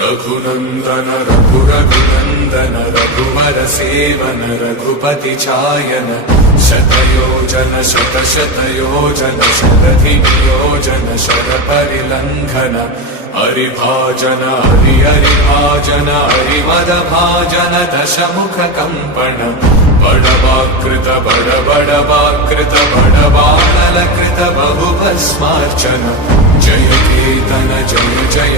रघुनंदन रघुरघुनंदन रघुवर seven Raghupati चायन शतयोजन शतशतयोजन शरधियोजन शरपरिलंघन हरिभाजन हरिभाजन हरिमदभाजन दशमुख कंपन बड़वाकृत बड़वाकृत बड़वानलकृत बहुभस्मार्चन जय केतन जय जय